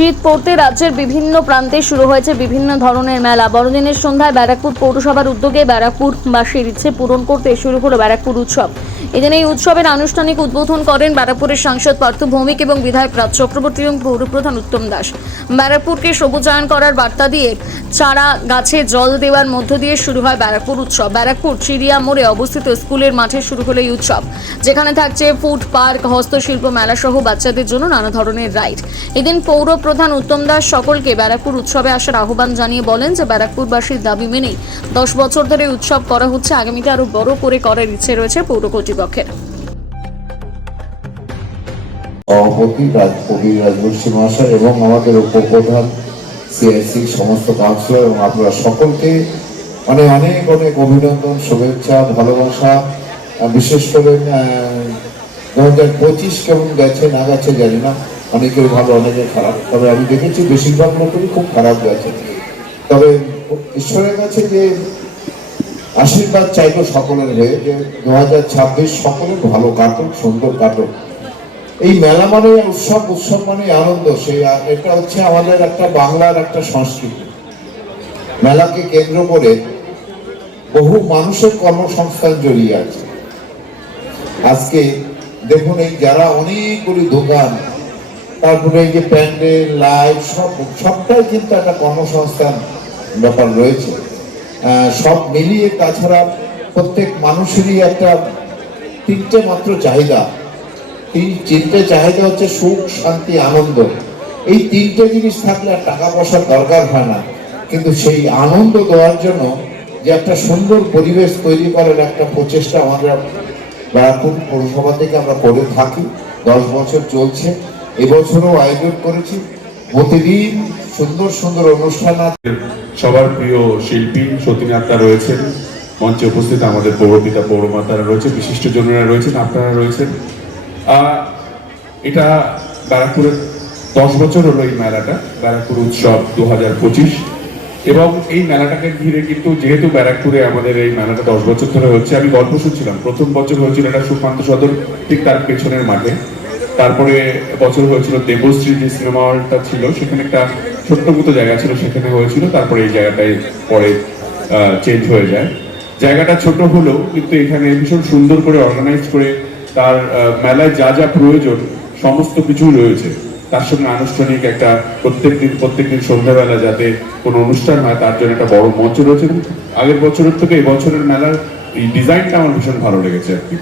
শীত পড়তে রাজ্যের বিভিন্ন প্রান্তে শুরু হয়েছে বিভিন্ন ধরনের মেলা। বড়দিনের সন্ধ্যায় ব্যারাকপুর পৌরসভার উদ্যোগে ব্যারাকপুরবাসীর ইচ্ছে পূরণ করতে শুরু হলো ব্যারাকপুর উৎসব। এদিন এই উৎসবের আনুষ্ঠানিক উদ্বোধন করেন ব্যারাকপুরের সাংসদ পার্থ ভৌমিক এবং বিধায়ক রাজ চক্রবর্তী এবং পৌরপ্রধান উত্তম দাস। ব্যারাকপুরকে সবুজায়ন করার বার্তা দিয়ে চারা গাছে জল দেওয়ার মধ্য দিয়ে শুরু হয় ব্যারাকপুর উৎসব। ব্যারাকপুর চিড়িয়া মোড়ে অবস্থিত স্কুলের মাঠে শুরু হলো এই উৎসব, যেখানে থাকছে ফুড পার্ক, হস্তশিল্প মেলা সহ বাচ্চাদের জন্য নানা ধরনের রাইড। এদিন পৌর প্রধান উত্তম দাস সকলকে ব্যারাকপুর উৎসবে আসার আহ্বান জানিয়ে বলেন যে ব্যারাকপুরবাসীর দাবি মেনেই 10 বছর ধরে উৎসব করা হচ্ছে। আগামীতে আরো বড় করে করার ইচ্ছে রয়েছে পৌর কর্তৃপক্ষের। সভাপতি রাজবংশী মহাশয় এবং আমাদের উপপ্রধান সিআইসি সমস্ত কাউন্সিলর এবং আপনারা সকলকে অনেক অনেক অভিনন্দন, শুভেচ্ছা, ভালোবাসা। বিশেষ করে 2025 কেমন গেছে না গেছে জানি না, অনেকের ভালো অনেকের খারাপ, তবে আমি দেখেছি বেশিরভাগ লোকেরই খুব খারাপ গেছে। তবে ঈশ্বরের কাছে যে আশীর্বাদ চাইবো সকলের হয়ে যে 2026 সকলের ভালো কাটুক, সুন্দর কাটুক। এই মেলা মানে উৎসব, উৎসব মানে আনন্দ। এটা হচ্ছে আমাদের একটা বাংলার একটা সংস্কৃতি। মেলাকে কেন্দ্র করে বহু মানুষের কর্মসংস্থান জড়িয়ে আছে। আজকে দেখুন, এই যারা অনেকগুলি দোকান, তারপরে এই যে প্যান্ডেল, লাইট, সবটাই কিন্তু একটা কর্মসংস্থান ব্যাপার রয়েছে। সব মিলিয়ে তাছাড়া প্রত্যেক মানুষেরই একটা তিনটে মাত্র চাহিদা। তিনটে চাহিদা হচ্ছে সুখ, শান্তি, আনন্দ। এই তিনটে জিনিস থাকলে আর টাকা পয়সার দরকার হয় না। কিন্তু সেই আনন্দ দেওয়ার জন্য যে একটা সুন্দর পরিবেশ তৈরি করার একটা প্রচেষ্টা আমাদের ব্যারাকপুর পৌরসভা থেকে আমরা করে থাকি। 10 বছর চলছে। এবছরও আয়োজন করেছি। প্রতিদিন সুন্দর সুন্দর অনুষ্ঠান আছে। সবার প্রিয় শিল্পী সতীন আত্মা রয়েছেন মঞ্চে উপস্থিত, আমাদের পৌরপিতা পৌরমাতারা রয়েছে, বিশিষ্ট জনেরা রয়েছেন, আপনারা রয়েছেন। এটা ব্যারাকপুরের 10 বছর হলো এই মেলাটা, ব্যারাকপুর উৎসব 2025। এবং এই মেলাটাকে ঘিরে কিন্তু যেহেতু ব্যারাকপুরে আমাদের এই মেলাটা 10 বছর ধরে হচ্ছে, আমি গল্প শুনছিলাম। প্রথম বছর হয়েছিল এটা সুকান্ত সদর, ঠিক তার পেছনের মাঠে। তারপরে বছর হয়েছিল দেবশ্রী, যে সিনেমা হলটা ছিল সেখানে একটা ছোট্ট মতো জায়গা ছিল, সেখানে হয়েছিল। তারপরে এই জায়গাটায় পরে চেঞ্জ হয়ে যায়। জায়গাটা ছোট হলেও কিন্তু এখানে ভীষণ সুন্দর করে অর্গানাইজ করে তার মেলায় যা যা প্রয়োজন সমস্ত কিছুই রয়েছে। তার সঙ্গে আনুষ্ঠানিক একটা প্রত্যেকদিন সন্ধ্যাবেলা যাতে কোনো অনুষ্ঠান হয় তার জন্য একটা বড় মঞ্চ রয়েছে। আগের বছরের থেকে এই বছরের মেলার এই ডিজাইনটা আমার ভীষণ ভালো লেগেছে আর কি।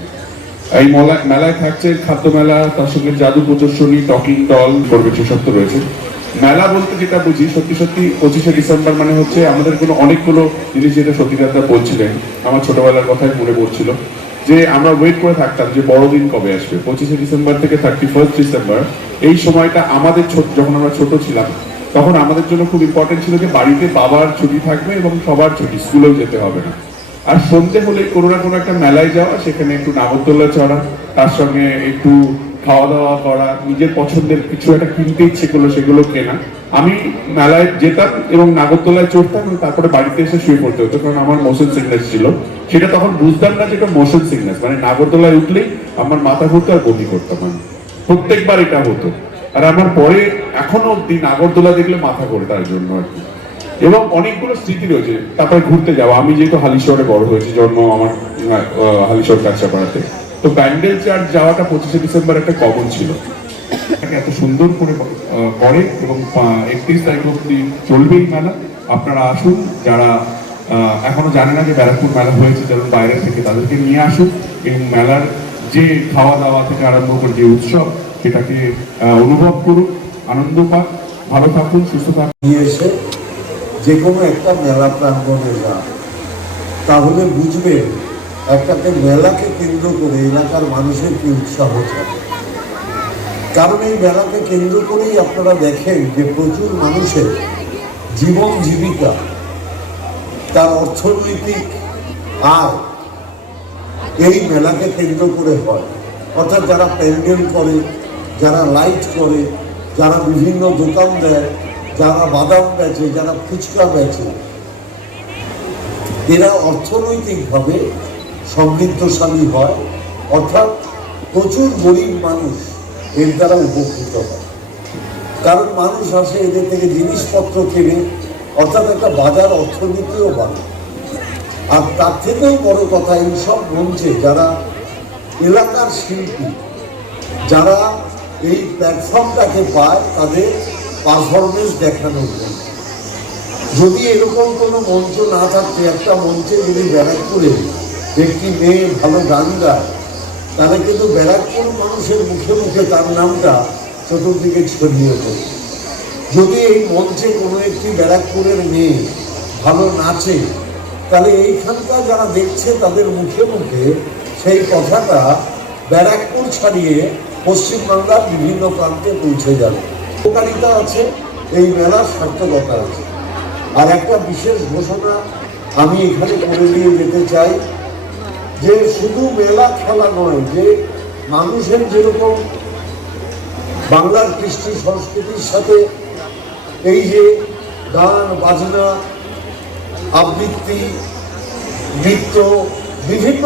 এই মেলায় থাকছে খাদ্য মেলা, তার সঙ্গে জাদু প্রদর্শনী, টকিং ডল করবে, সেসব তো রয়েছে। মেলা বলতে যেটা বুঝি, সত্যি 25শে ডিসেম্বর মানে হচ্ছে আমাদের অনেকগুলো জিনিস, যেটা সতীদাদা বলছিলেন, আমার ছোটবেলার কথাই মনে পড়ছিল যে আমরা ওয়েট করে থাকতাম যে বড়দিন কবে আসবে। 25শে ডিসেম্বর থেকে 31 ডিসেম্বর, এই সময়টা আমাদের যখন আমরা ছোট ছিলাম তখন আমাদের জন্য খুব ইম্পর্টেন্ট ছিল যে বাড়িতে বাবার ছুটি থাকবে এবং সবার ছুটি, স্কুলেও যেতে হবে না। আর সন্ধ্যে হলে কোনো না কোনো একটা মেলায় যাওয়া, সেখানে একটু নাগরদোল্লা চড়া, তার সঙ্গে একটু খাওয়া দাওয়া করা, নিজের পছন্দের কিছু একটা কিনতে ইচ্ছে করলো সেগুলো কেনা। আমি মেলায় যেতাম এবং নাগরদোলায় চড়তাম, তারপরে বাড়িতে এসে শুয়ে পড়তে হতো, কারণ আমার মোশন সিকনেস ছিল। সেটা তখন বুঝতাম না যেটা মোশন সিকনেস, মানে নাগরদোলায় উঠলেই আমার মাথা ঘুরতো আর বমি করতাম আমি। প্রত্যেকবার এটা হতো। আর আমার পরে এখনো অব্দি নাগরদোলা দেখলে মাথা ঘোরে তার জন্য আর কি। এবং অনেকগুলো স্মৃতি রয়েছে। তারপরে ঘুরতে যাওয়া, আমি যেহেতু হালিশহরে বড় হয়েছি, জন্ম আমার হালিশহর কাছাপাড়াতে, তো প্যান্ডেল চার্চ যাওয়াটা 25শে ডিসেম্বর একটা কমন ছিল। এত সুন্দর করে করে এবং 31 তারিখ অব্দি চলবে এই মেলা। আপনারা আসুন, যারা এখনো জানে না যে ব্যারাকপুর মেলা হয়েছে, যেমন বাইরে থেকে, তাদেরকে নিয়ে আসুন এবং মেলার যে খাওয়া দাওয়া থেকে আরম্ভ করে যে উৎসব, সেটাকে অনুভব করুন, আনন্দ পান, ভালো থাকুন, সুস্থ থাকুন। নিয়ে এসে যে কোনো একটা মেলা প্রাঙ্গণে যান, তাহলে বুঝবেন একটাতে মেলাকে কেন্দ্র করে এলাকার মানুষের কি উৎসাহ থাকে। কারণ এই মেলাকে কেন্দ্র করেই আপনারা দেখেন যে প্রচুর মানুষের জীবন জীবিকা, তার অর্থনৈতিক আয় এই মেলাকে কেন্দ্র করে হয়। অর্থাৎ যারা প্যান্ডেল করে, যারা লাইট করে, যারা বিভিন্ন দোকান দেয়, যারা বাদাম বেচে, যারা ফুচকা বেচে, এরা অর্থনৈতিকভাবে সমৃদ্ধশালী হয়। অর্থাৎ প্রচুর গরিব মানুষ এর দ্বারা উপকৃত হয়। কারণ মানুষ আসে এদের থেকে জিনিসপত্র কেনে, অর্থাৎ একটা বাজার অর্থনীতিও বাড়ে। আর তার থেকেও বড় কথা, এই সব মঞ্চে যারা এলাকার শিল্পী, যারা এই প্ল্যাটফর্মটাকে পায় তাদের পারফরমেন্স দেখানোর জন্য। যদি এরকম কোনো মঞ্চ না থাকতো, একটা মঞ্চে যদি ব্যারাকপুরে একটি মেয়ে ভালো গান গায়, তাহলে কিন্তু ব্যারাকপুর মানুষের মুখে মুখে তার নামটা চতুর্দিকে ছড়িয়ে পড়ে। যদি এই মঞ্চে কোনো একটি ব্যারাকপুরের মেয়ে ভালো নাচে, তাহলে এইখানকার যারা দেখছে তাদের মুখে মুখে সেই কথাটা ব্যারাকপুর ছাড়িয়ে পশ্চিমবাংলার বিভিন্ন প্রান্তে পৌঁছে যাবে। উপকারিতা আছে, এই মেলার সার্থকতা আছে। আর একটা বিশেষ ঘোষণা আমি এখানে করে দিয়ে যেতে চাই, যে শুধু মেলা খেলা নয়, যে মানুষের যেরকম বাংলার কৃষ্টি সংস্কৃতির সাথে এই যে গান বাজনা, আবৃত্তি, নৃত্য, বিভিন্ন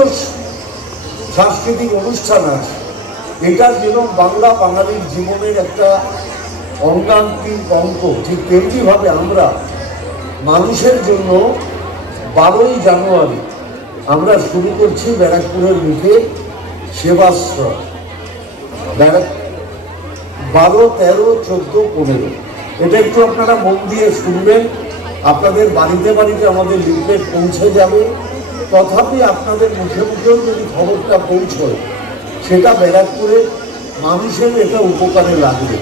সাংস্কৃতিক অনুষ্ঠান আছে, এটা যেন বাংলা বাঙালির জীবনের একটা অঙ্গাঙ্গিক অঙ্ক, ঠিক তেমনিভাবে আমরা মানুষের জন্য 12ই জানুয়ারি আমরা শুরু করছি ব্যারাকপুরের মুখে সেবাশ্রয়। 12, 13, 14, 15 এটা একটু আপনারা মন দিয়ে শুনবেন। আপনাদের বাড়িতে বাড়িতে আমাদের লিফলেট পৌঁছে যাবে। তথাপি আপনাদের মুখে মুখেও যদি খবরটা পৌঁছয়, সেটা ব্যারাকপুরের মানুষের এটা উপকারে লাগবে।